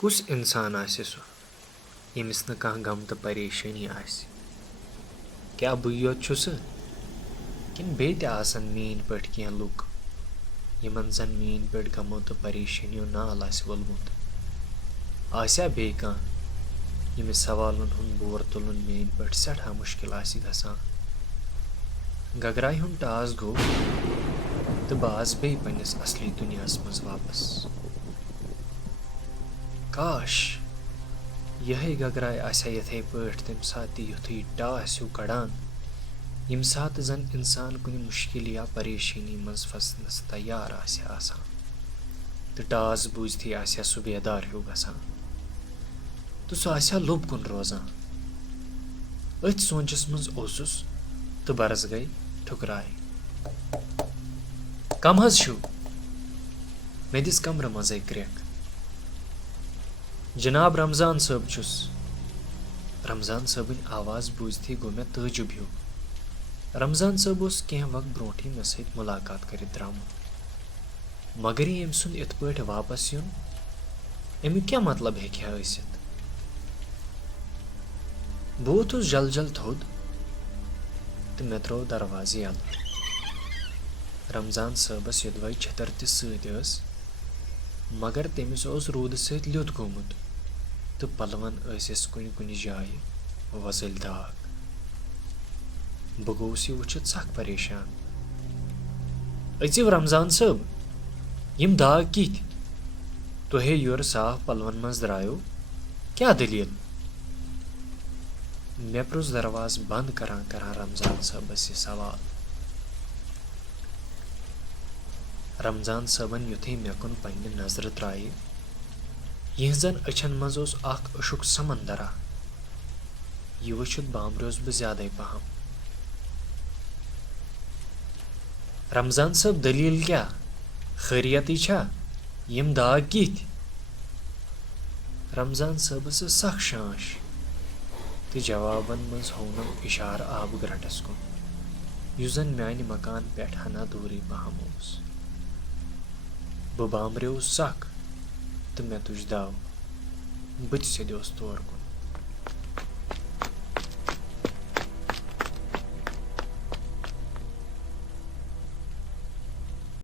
कुस इंसान आसे सो यमिस न कहां गम तो परेशानी आसे क्या बु योत छु सो किन बे ते आसन मीन पट कह लुक यमन जन मीन पट गमो तो परेशानियों नाल आसे वोलमुत आस्या बे कहां यमिस सवालन हुन बोर तुलन मीन पट सठा मुश्किल आसे गसान गगराय हुन टास गो तो बाज बे पन्निस असली दुनियास मज वापस काश यही गगराय आसा यथे पठ तम सात युथी टास हूँ कड़ान यम सात जन इंसान कुन मुश्किल या परेशानी मज फसनस तैयार आसान तो टास बूझती आसा सु बेदार हूँ गसान तो सह आसा लोब कुन रोजान अथ सोचस मज ओसुस तो बरस गई ठुकराय कम हज छु मे दिस कमर मजे क्रेक जनाब रमजान साहब छुस रमजान साहबन आवाज बूझती गो मे तजुब हूँ रमजान साहब उस कह वक्त ब्रोट मे सत मुलाकात कर द्रामुत मगर यम सुंद इत पे वापस यून अमुक क्या मतलब हेक्या ٲसित बह वोथुस जल जल थोद तो मे त्रो दरवाज यल रमजान साहबस यदवै छतर त सत मगर तमिस रूद सत लियोत गोमुत तो पलवन ٲसिस कुन कुन जाय वजल दाग बह गोस यह वुचित सख परेशान अचिव रमजान साहब यम दाग कित तुहे योर साफ पलवन मज द्रायो क्या दलील मे प्रुस दरवाज बंद करान करान रमजान साहबस यह सवाल रमजान साहबन युथे मे कुन पन्ने नजर त्राय यहजन अछन मज ओस अख अशुक समंदरा यह वुचित बामरोस बह ज्यादा पहम रमजान साहब दलील क्या खैरियत छा यम दाग कित रमजान साहबस सख शांश तो जवाबन मज होनम इशार आब ग्रटस कुन युस जन म्यान मकान पे हना दूरी पहम ओस बह बामरेवस सख तो मे तुझ दाव बह सेदोस तौर कुन